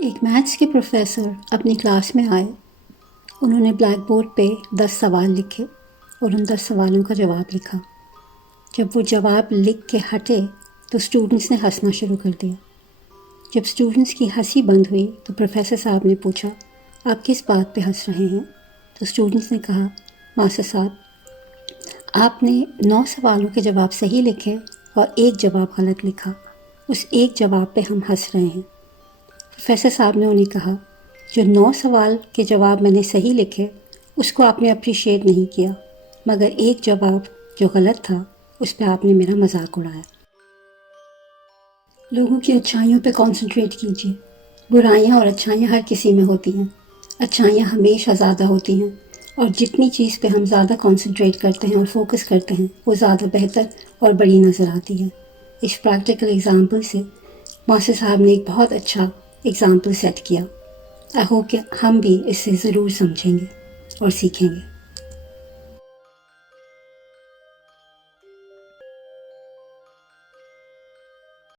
ایک میتھس کے پروفیسر اپنی کلاس میں آئے. انہوں نے بلیک بورڈ پہ 10 سوال لکھے اور ان 10 سوالوں کا جواب لکھا. جب وہ جواب لکھ کے ہٹے تو اسٹوڈنٹس نے ہنسنا شروع کر دیا. جب اسٹوڈنٹس کی ہنسی بند ہوئی تو پروفیسر صاحب نے پوچھا، آپ کس بات پہ ہنس رہے ہیں؟ تو اسٹوڈنٹس نے کہا، ماسٹر صاحب آپ نے 9 سوالوں کے جواب صحیح لکھے اور ایک جواب غلط لکھا. اس ایک جواب پہ ہم ہنس رہے ہیں. پروفیسر صاحب نے انہیں کہا، جو 9 سوال کے جواب میں نے صحیح لکھے اس کو آپ نے اپریشیٹ نہیں کیا، مگر ایک جواب جو غلط تھا اس پہ آپ نے میرا مذاق اڑایا. لوگوں کی اچھائیوں پہ کانسنٹریٹ کیجیے. برائیاں اور اچھائیاں ہر کسی میں ہوتی ہیں. اچھائیاں ہمیشہ زیادہ ہوتی ہیں، اور جتنی چیز پہ ہم زیادہ کانسنٹریٹ کرتے ہیں اور فوکس کرتے ہیں وہ زیادہ بہتر اور بڑی نظر آتی ہے. اس پریکٹیکل ایگزامپل سے ماسٹر صاحب نے ایک بہت اچھا ایگزامپل سیٹ کیا. آئی ہوپ کہ ہم بھی اس سے ضرور سمجھیں گے اور سیکھیں گے.